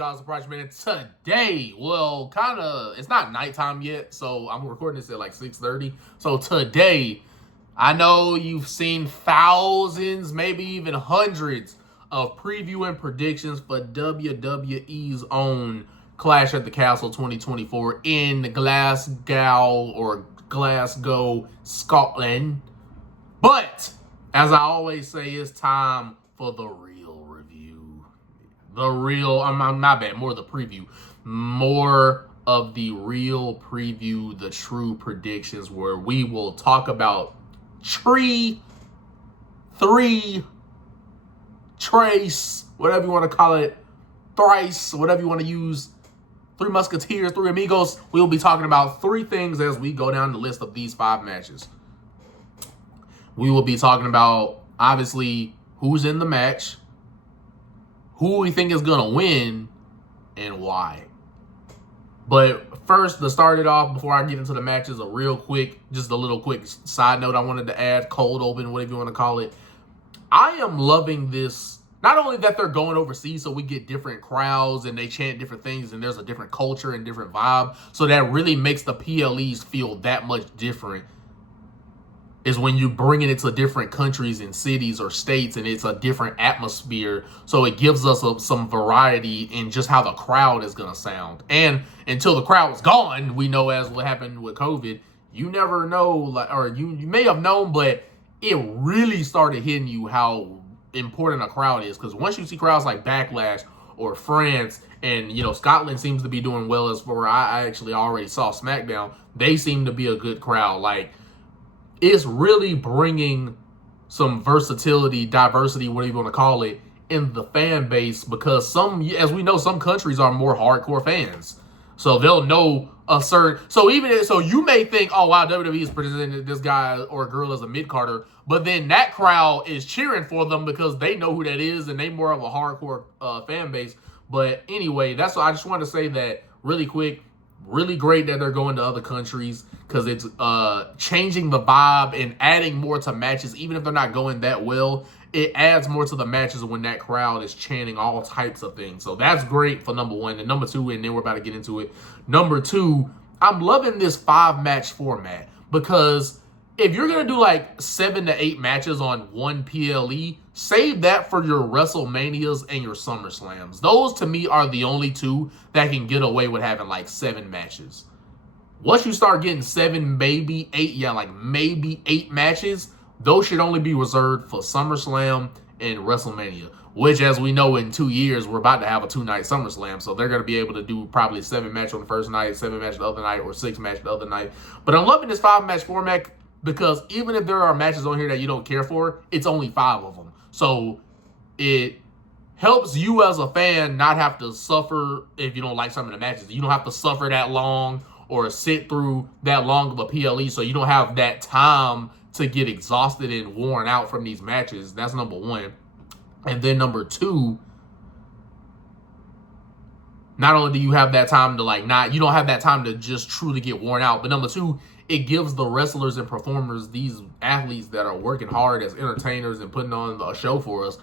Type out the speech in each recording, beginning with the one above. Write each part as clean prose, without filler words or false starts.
y'all. Surprise, man. Today, well, kind of, it's not nighttime yet, so I'm recording this at like 6:30. So today, I know you've seen thousands, maybe even hundreds of preview and predictions for WWE's own Clash at the Castle 2024 in Glasgow, Scotland. But, as I always say, it's time for the real review. More the preview. More of the real preview, the true predictions, where we will talk about trace, whatever you want to call it, thrice, whatever you want to use, Three Musketeers, Three Amigos. We will be talking about three things as we go down the list of these 5 matches. We will be talking about, obviously, who's in the match, who we think is going to win, and why. But first, to start it off, before I get into the matches, a little quick side note I wanted to add, cold open, whatever you want to call it. I am loving this. Not only that they're going overseas so we get different crowds and they chant different things and there's a different culture and different vibe. So that really makes the PLEs feel that much different. Is when you bring it to different countries and cities or states and it's a different atmosphere. So it gives us some variety in just how the crowd is going to sound. And until the crowd is gone, we know, as what happened with COVID, you never know, or you may have known, but it really started hitting you how important a crowd is. Because once you see crowds like Backlash or France, and Scotland seems to be doing well, as for I actually already saw SmackDown, they seem to be a good crowd. Like, it's really bringing some versatility, diversity, whatever you want to call it, in the fan base, because as we know, some countries are more hardcore fans. So they'll know a certain, so you may think, oh wow, WWE is presenting this guy or girl as a mid-carder, but then that crowd is cheering for them because they know who that is and they more of a hardcore fan base. But anyway, that's what I just want to say, that really quick. Really great that they're going to other countries, because it's changing the vibe and adding more to matches. Even if they're not going that well, it adds more to the matches when that crowd is chanting all types of things. So that's great for number one. And number two, and then we're about to get into it. Number two, I'm loving this 5-match format, because if you're going to do like 7 to 8 matches on one PLE, save that for your WrestleManias and your SummerSlams. Those, to me, are the only two that can get away with having like 7 matches. Once you start getting 7, maybe 8, maybe 8 matches, those should only be reserved for SummerSlam and WrestleMania, which, as we know, in 2 years, we're about to have a 2-night SummerSlam. So they're going to be able to do probably 7 matches on the first night, 7 matches the other night, or 6 matches the other night. But I'm loving this 5-match format, because even if there are matches on here that you don't care for, it's only 5 of them. So it helps you as a fan not have to suffer if you don't like some of the matches. You don't have to suffer that long or sit through that long of a PLE, so you don't have that time to get exhausted and worn out from these matches. That's number one. And then number two, not only do you have that time to you don't have that time to just truly get worn out, but number two, it gives the wrestlers and performers, these athletes that are working hard as entertainers and putting on a show for us,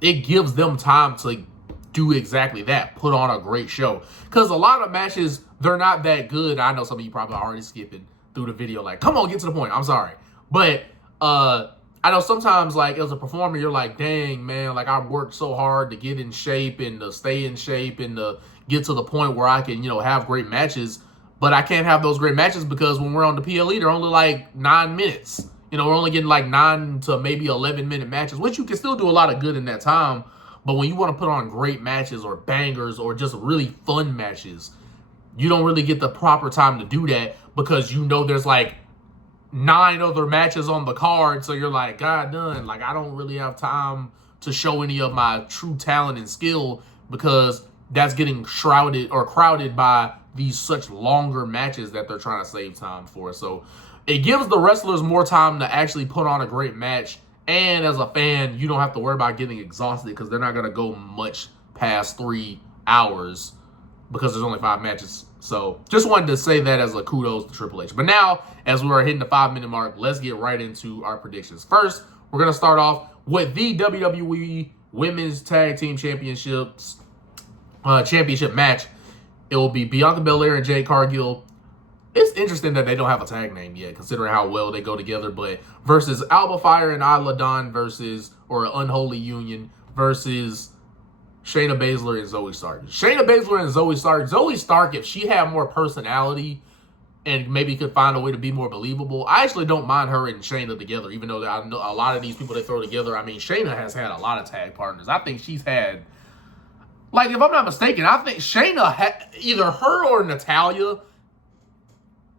it gives them time to do exactly that, put on a great show. Because a lot of matches, they're not that good. I know some of you probably already skipping through the video, like, come on, get to the point. I'm sorry. But I know sometimes, as a performer, you're like, dang, man, I worked so hard to get in shape and to stay in shape and to get to the point where I can, have great matches. But I can't have those great matches because when we're on the PLE, they're only 9 minutes. We're only getting 9 to maybe 11-minute matches, which you can still do a lot of good in that time. But when you want to put on great matches or bangers or just really fun matches, you don't really get the proper time to do that, because there's 9 other matches on the card. So you're like, God done. I don't really have time to show any of my true talent and skill, because that's getting shrouded or crowded by these such longer matches that they're trying to save time for. So it gives the wrestlers more time to actually put on a great match. And as a fan, you don't have to worry about getting exhausted, because they're not going to go much past 3 hours, because there's only 5 matches. So just wanted to say that as a kudos to Triple H. But now, as we are hitting the 5-minute mark, let's get right into our predictions. First, we're going to start off with the WWE Women's Tag Team Championships. championship match. It will be Bianca Belair and Jade Cargill. It's interesting that they don't have a tag name yet, considering how well they go together. But versus Alba Fire and Isla Dawn or Unholy Union versus Shayna Baszler and Zoe Stark. Shayna Baszler and Zoe Stark. Zoe Stark, if she had more personality and maybe could find a way to be more believable, I actually don't mind her and Shayna together, even though I know a lot of these people they throw together. I mean, Shayna has had a lot of tag partners. I think she's had, like, if I'm not mistaken, I think Shayna had either her or Natalya.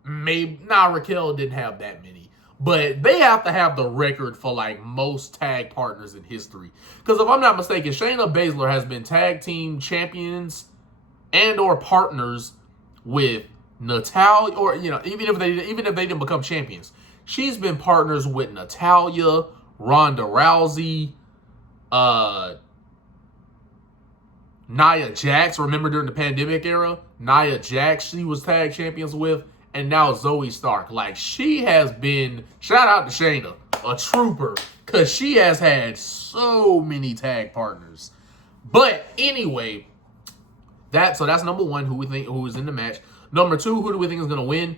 Raquel didn't have that many, but they have to have the record for like most tag partners in history. Because if I'm not mistaken, Shayna Baszler has been tag team champions and or partners with Natalya, or even if they didn't become champions, she's been partners with Natalya, Ronda Rousey, Nia Jax. Remember during the pandemic era, Nia Jax she was tag champions with. And now Zoe Stark. Like, she has been, shout out to Shayna, a trooper, because she has had so many tag partners. But anyway, that's number one, who is in the match. Number two, who do we think is going to win?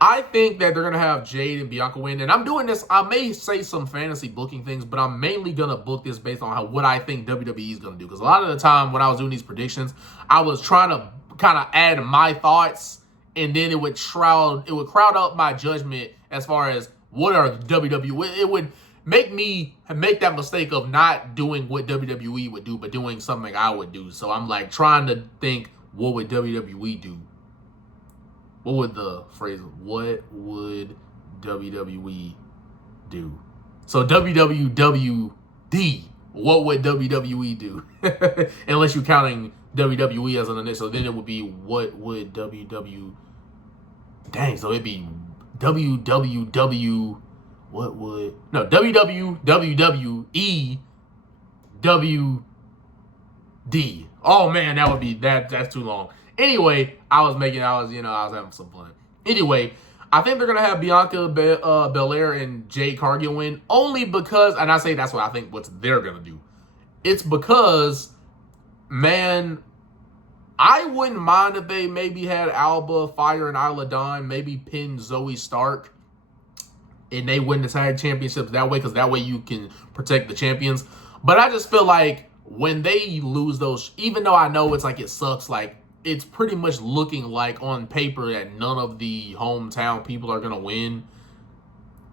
I think that they're going to have Jade and Bianca win. And I'm doing this, I may say some fantasy booking things, but I'm mainly going to book this based on what I think WWE is going to do. Because a lot of the time when I was doing these predictions, I was trying to kind of add my thoughts, and then it would crowd out my judgment as far as what are WWE. It would make me make that mistake of not doing what WWE would do, but doing something I would do. So I'm like trying to think, what would WWE do? What would the phrase, what would WWE do? So WWWD, what would WWE do? Unless you're counting WWE as an initial, then it would be what would WW. Dang, so it'd be WWW. What would WWWE WD. Oh man, that would be that's too long. Anyway, I was having some fun. Anyway, I think they're gonna have Bianca Belair and Jade Cargill win only because, and I say that's what I think what they're gonna do. It's because, man, I wouldn't mind if they maybe had Alba Fire and Isla Dawn maybe pin Zoe Stark and they win the tag championships that way, because that way you can protect the champions. But I just feel like when they lose those, even though I know it's like it sucks, like it's pretty much looking like on paper that none of the hometown people are gonna win.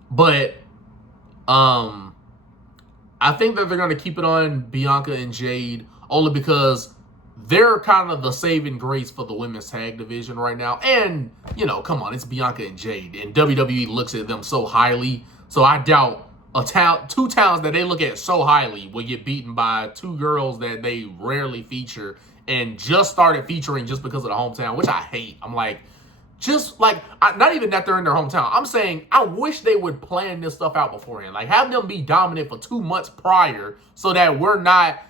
But I think that they're gonna keep it on Bianca and Jade only because they're kind of the saving grace for the women's tag division right now. And, come on, it's Bianca and Jade. And WWE looks at them so highly. So I doubt two talents that they look at so highly will get beaten by two girls that they rarely feature and just started featuring just because of the hometown, which I hate. I'm like, not even that they're in their hometown. I'm saying I wish they would plan this stuff out beforehand. Like, have them be dominant for 2 months prior so that we're not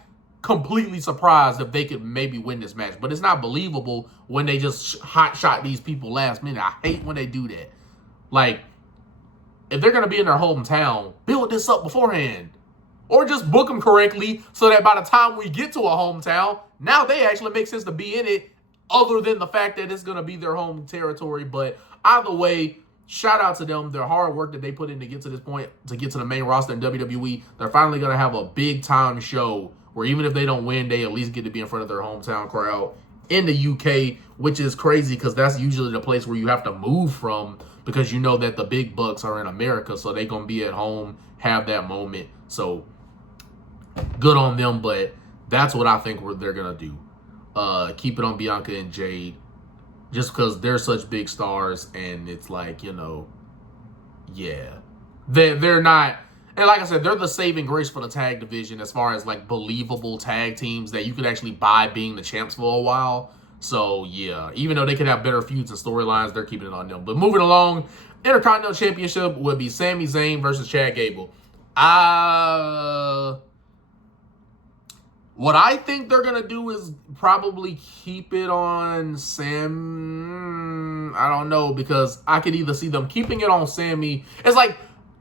completely surprised if they could maybe win this match. But it's not believable when they just hot shot these people last minute. I hate when they do that. Like, if they're going to be in their hometown, build this up beforehand. Or just book them correctly so that by the time we get to a hometown, now they actually make sense to be in it, other than the fact that it's going to be their home territory. But either way, shout out to them. Their hard work that they put in to get to this point, to get to the main roster in WWE. They're finally going to have a big time show where even if they don't win, they at least get to be in front of their hometown crowd in the UK, which is crazy because that's usually the place where you have to move from, because you know that the big bucks are in America, so they're going to be at home, have that moment. So good on them, but that's what I think they're going to do. Keep it on Bianca and Jade just because they're such big stars, and it's like, yeah. They're not... And like I said, they're the saving grace for the tag division as far as like believable tag teams that you could actually buy being the champs for a while. So yeah, even though they could have better feuds and storylines, they're keeping it on them. But moving along, Intercontinental Championship would be Sami Zayn versus Chad Gable. What I think they're going to do is probably keep it on Sam. I don't know, because I could either see them keeping it on Sami. It's like,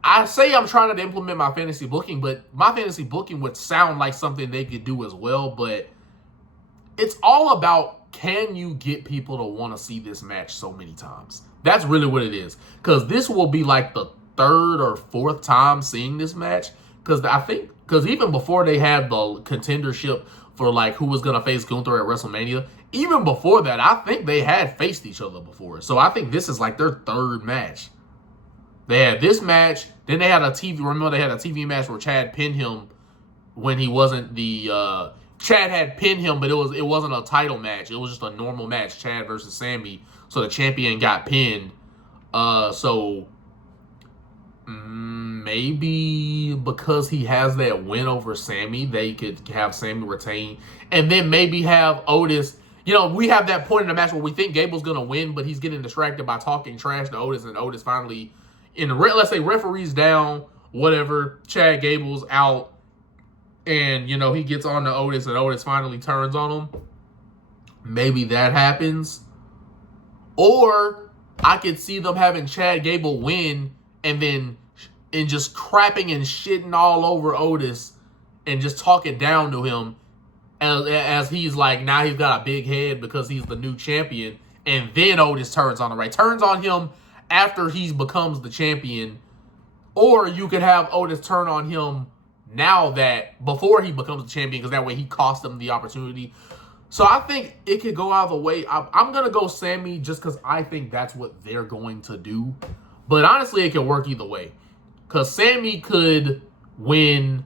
I say I'm trying to implement my fantasy booking, but my fantasy booking would sound like something they could do as well. But it's all about, can you get people to want to see this match so many times? That's really what it is. Because this will be like the third or fourth time seeing this match. Because even before they had the contendership for like who was going to face Gunther at WrestleMania, even before that, I think they had faced each other before. So I think this is like their third match. They had this match, then they had a TV, remember they had a TV match where Chad pinned him when he wasn't the, Chad had pinned him, but it wasn't a title match. It was just a normal match, Chad versus Sammy. So the champion got pinned. Maybe because he has that win over Sammy, they could have Sammy retain. And then maybe have Otis. You know, we have that point in the match where we think Gable's going to win, but he's getting distracted by talking trash to Otis. And Otis finally, let's say referee's down, whatever, Chad Gable's out. And, you know, he gets on to Otis and Otis finally turns on him. Maybe that happens. Or I could see them having Chad Gable win and just crapping and shitting all over Otis and just talking down to him as he's like, now he's got a big head because he's the new champion. And then Otis turns on him, right? Turns on him after he becomes the champion. Or you could have Otis turn on him before he becomes the champion, because that way he cost him the opportunity. So I think it could go either way. I'm going to go Sammy just because I think that's what they're going to do. But honestly, it could work either way. Because Sammy could win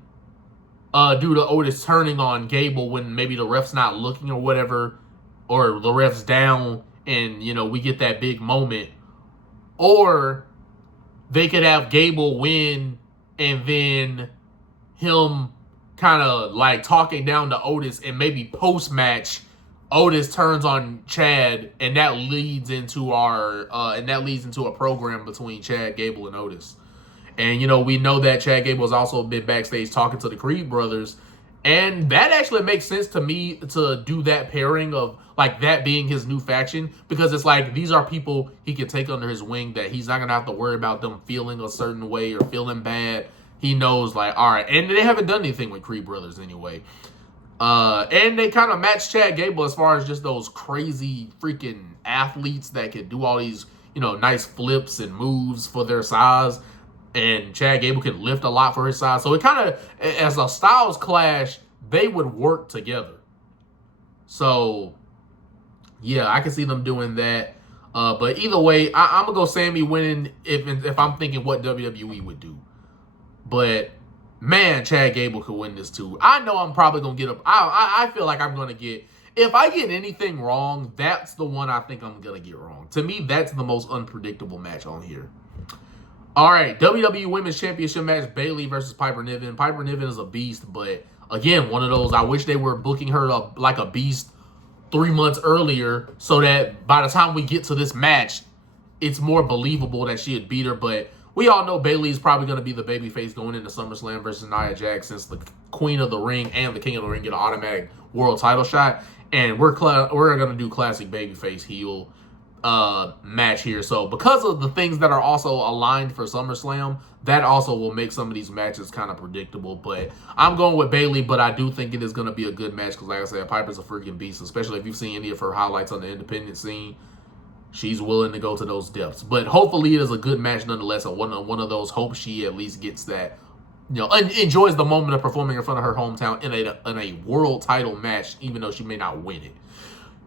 due to Otis turning on Gable when maybe the ref's not looking or whatever, or the ref's down and, you know, we get that big moment. Or they could have Gable win and then him kind of like talking down to Otis, and maybe post-match Otis turns on Chad, and that leads into a program between Chad Gable and Otis. And, you know, we know that Chad Gable has also been backstage talking to the Creed brothers. And that actually makes sense to me to do that pairing of, like, that being his new faction. Because it's like, these are people he can take under his wing that he's not going to have to worry about them feeling a certain way or feeling bad. He knows, like, all right. And they haven't done anything with Creed brothers anyway. And they kind of match Chad Gable as far as just those crazy freaking athletes that can do all these, you know, nice flips and moves for their size. And Chad Gable can lift a lot for his size. So it kind of, as a styles clash, they would work together. So, yeah, I can see them doing that. But either way, I'm going to go Sammy winning if I'm thinking what WWE would do. But, man, Chad Gable could win this too. I know I'm probably going to get I feel like I'm going to get, if I get anything wrong, that's the one I think I'm going to get wrong. To me, that's the most unpredictable match on here. All right, WWE Women's Championship match, Bayley versus Piper Niven. Piper Niven is a beast, but again, one of those, I wish they were booking her up like a beast 3 months earlier so that by the time we get to this match, it's more believable that she had beat her. But we all know Bayley is probably going to be the babyface going into SummerSlam versus Nia Jax, since the Queen of the Ring and the King of the Ring get an automatic world title shot. And we're going to do classic babyface heel match here. So because of the things that are also aligned for SummerSlam, that also will make some of these matches kind of predictable. But I'm going with Bayley, but I do think it is going to be a good match because, like I said, Piper's a freaking beast, especially if you've seen any of her highlights on the independent scene. She's willing to go to those depths. But hopefully it is a good match nonetheless. One of those, hope she at least gets that, you know, enjoys the moment of performing in front of her hometown in a world title match, even though she may not win it.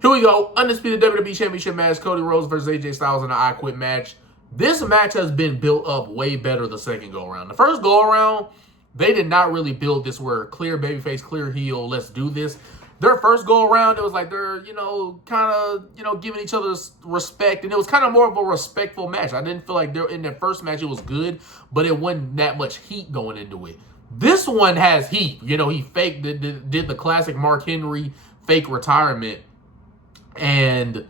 Here we go. Undisputed WWE Championship match. Cody Rhodes versus AJ Styles in an I Quit match. This match has been built up way better the second go-around. The first go-around, they did not really build this where clear babyface, clear heel, let's do this. Their first go-around, it was like they're, you know, kind of, you know, giving each other respect. And it was kind of more of a respectful match. I didn't feel like in their first match it was good, but it wasn't that much heat going into it. This one has heat. You know, he did the classic Mark Henry fake retirement. And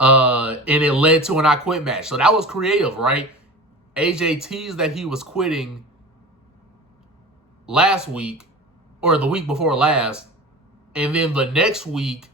it led to an I Quit match. So that was creative, right? AJ teased that he was quitting last week or the week before last. And then the next week,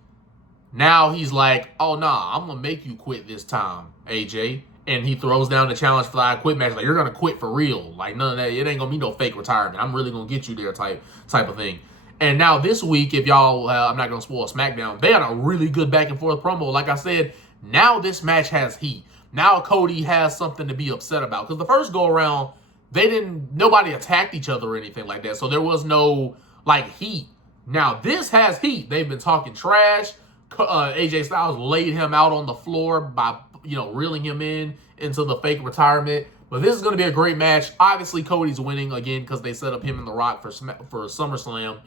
now he's like, oh, nah, I'm going to make you quit this time, AJ. And he throws down the challenge for the I Quit match. Like, you're going to quit for real. Like, none of that. It ain't going to be no fake retirement. I'm really going to get you there type of thing. And now this week, if y'all, I'm not going to spoil SmackDown, they had a really good back and forth promo. Like I said, now this match has heat. Now Cody has something to be upset about. Because the first go around, nobody attacked each other or anything like that. So there was no, like, heat. Now this has heat. They've been talking trash. AJ Styles laid him out on the floor by, reeling him into the fake retirement. But this is going to be a great match. Obviously, Cody's winning again because they set up him and The Rock for SummerSlam.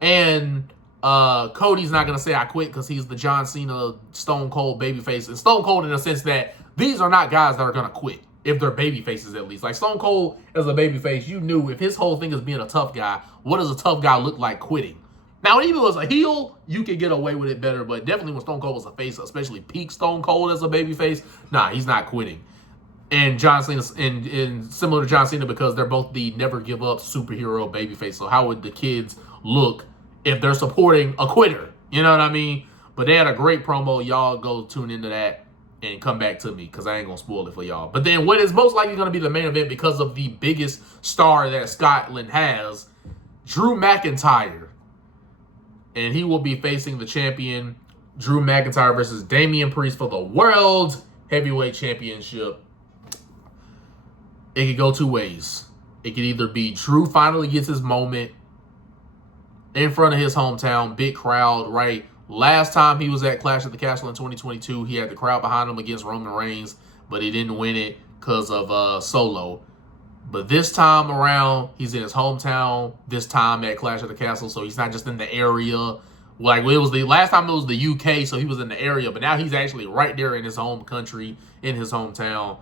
And Cody's not going to say I quit because he's the John Cena Stone Cold babyface. And Stone Cold in the sense that these are not guys that are going to quit, if they're babyfaces at least. Like Stone Cold as a babyface, you knew if his whole thing is being a tough guy, what does a tough guy look like quitting? Now, when he was a heel, you could get away with it better. But definitely when Stone Cold was a face, especially peak Stone Cold as a babyface, nah, he's not quitting. And John Cena, and similar to John Cena, because they're both the never give up superhero babyface. So how would the kids look if they're supporting a quitter? You know what I mean? But they had a great promo. Y'all go tune into that and come back to me because I ain't going to spoil it for y'all. But then what is most likely going to be the main event because of the biggest star that Scotland has, Drew McIntyre. And he will be facing the champion, Drew McIntyre versus Damian Priest for the World Heavyweight Championship. It could go two ways. It could either be Drew finally gets his moment in front of his hometown, big crowd, right? Last time he was at Clash at the Castle in 2022, he had the crowd behind him against Roman Reigns, but he didn't win it because of Solo. But this time around, he's in his hometown, this time at Clash at the Castle, so he's not just in the area. Like, it was the last time it was the UK, so he was in the area, but now he's actually right there in his home country, in his hometown.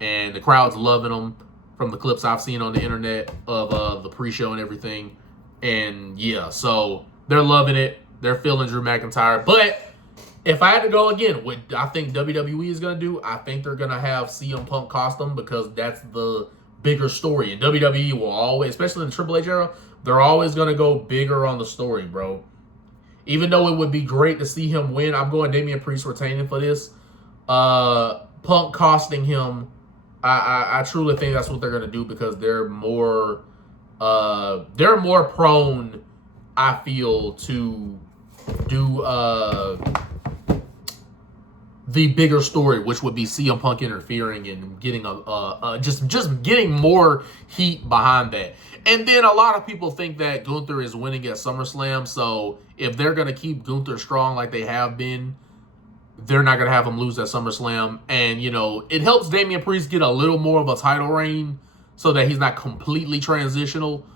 And the crowd's loving him from the clips I've seen on the internet of the pre-show and everything. And yeah, so they're loving it. They're feeling Drew McIntyre. But if I had to go again, what I think WWE is going to do, I think they're going to have CM Punk cost them because that's the bigger story. And WWE will always, especially in the Triple H era, they're always going to go bigger on the story, bro. Even though it would be great to see him win, I'm going Damian Priest retaining for this. Punk costing him, I truly think that's what they're going to do because they're more prone, I feel, to do the bigger story, which would be CM Punk interfering and getting just getting more heat behind that. And then a lot of people think that Gunther is winning at SummerSlam, so if they're going to keep Gunther strong like they have been, they're not going to have him lose at SummerSlam. And, it helps Damian Priest get a little more of a title reign so that he's not completely transitional.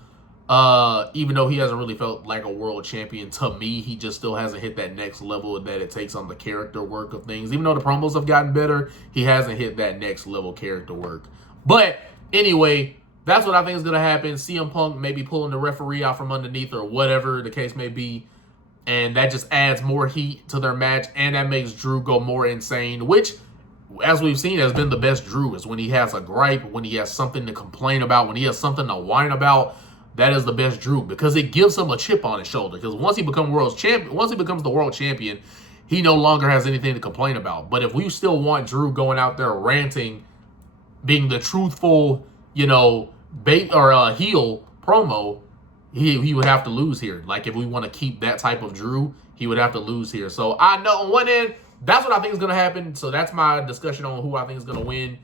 Even though he hasn't really felt like a world champion to me, he just still hasn't hit that next level that it takes on the character work of things. Even though the promos have gotten better, he hasn't hit that next level character work. But anyway, that's what I think is going to happen. CM Punk maybe pulling the referee out from underneath or whatever the case may be. And that just adds more heat to their match. And that makes Drew go more insane, which, as we've seen, has been the best Drew, is when he has a gripe, when he has something to complain about, when he has something to whine about. That is the best Drew because it gives him a chip on his shoulder. Because once he becomes the world champion, he no longer has anything to complain about. But if we still want Drew going out there ranting, being the truthful, bait or heel promo, he would have to lose here. Like, if we want to keep that type of Drew, he would have to lose here. So I know on one end, that's what I think is going to happen. So that's my discussion on who I think is going to win.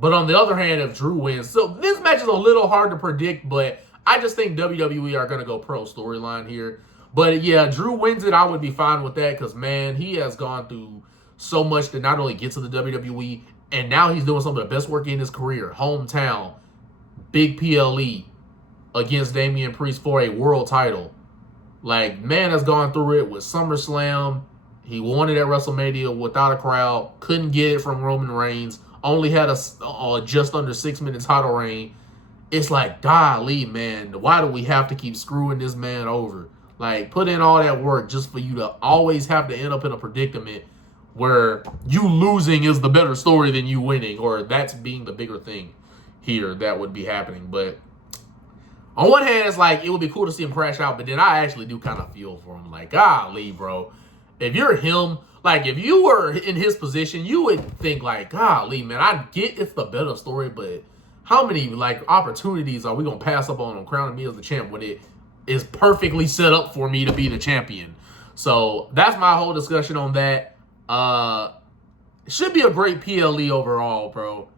But on the other hand, if Drew wins, so this match is a little hard to predict, but I just think WWE are going to go pro storyline here. But yeah, Drew wins it, I would be fine with that because, man, he has gone through so much to not only get to the WWE, and now he's doing some of the best work in his career. Hometown, big PLE against Damian Priest for a world title. Like, man has gone through it with SummerSlam. He won it at WrestleMania without a crowd. Couldn't get it from Roman Reigns. Only had a just under 6 minute title reign. It's like, golly, man, why do we have to keep screwing this man over? Like, put in all that work just for you to always have to end up in a predicament where you losing is the better story than you winning, or that's being the bigger thing here that would be happening. But on one hand, it's like, it would be cool to see him crash out, but then I actually do kind of feel for him. Like, golly, bro, if you're him, like, if you were in his position, you would think, like, golly, man, I get it's the better story, but how many, like, opportunities are we going to pass up on him crowning me as the champ when is perfectly set up for me to be the champion. So that's my whole discussion on that. It should be a great PLE overall, bro.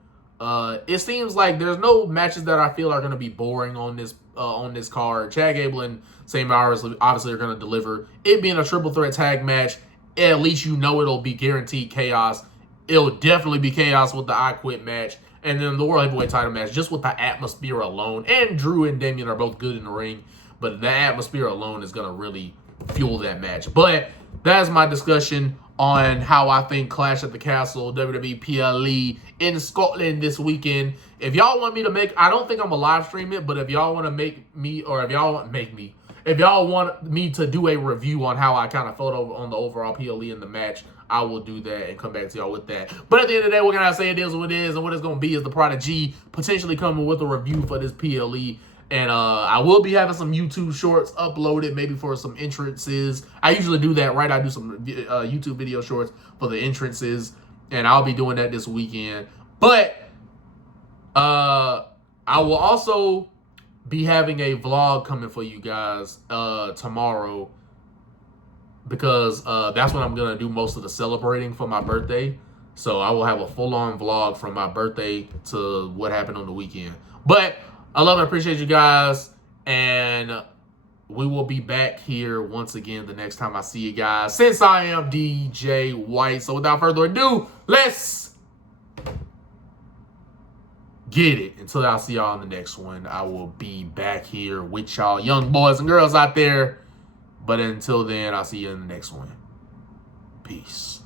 It seems like there's no matches that I feel are going to be boring on this card. Chad Gable and Sami obviously are going to deliver. It being a triple threat tag match, at least you know it'll be guaranteed chaos. It'll definitely be chaos with the I Quit match. And then the World Heavyweight title match, just with the atmosphere alone. And Drew and Damian are both good in the ring. But the atmosphere alone is going to really fuel that match. But that's my discussion on how I think Clash at the Castle, WWE PLE in Scotland this weekend. If y'all want me to make, I don't think I'm going to live stream it, but if y'all want to make me, or if y'all want me to do a review on how I kind of felt on the overall PLE in the match, I will do that and come back to y'all with that. But at the end of the day, we're going to say it is what it is, and what it's going to be is the Prodigy potentially coming with a review for this PLE. And I will be having some YouTube shorts uploaded, maybe for some entrances. I usually do that, right? I do some YouTube video shorts for the entrances, and I'll be doing that this weekend. But I will also be having a vlog coming for you guys tomorrow, because that's when I'm going to do most of the celebrating for my birthday. So I will have a full-on vlog from my birthday to what happened on the weekend. But I love and appreciate you guys, and we will be back here once again the next time I see you guys, since I am DJ White. So without further ado, let's get it. Until I see y'all in the next one, I will be back here with y'all young boys and girls out there. But until then, I'll see you in the next one. Peace.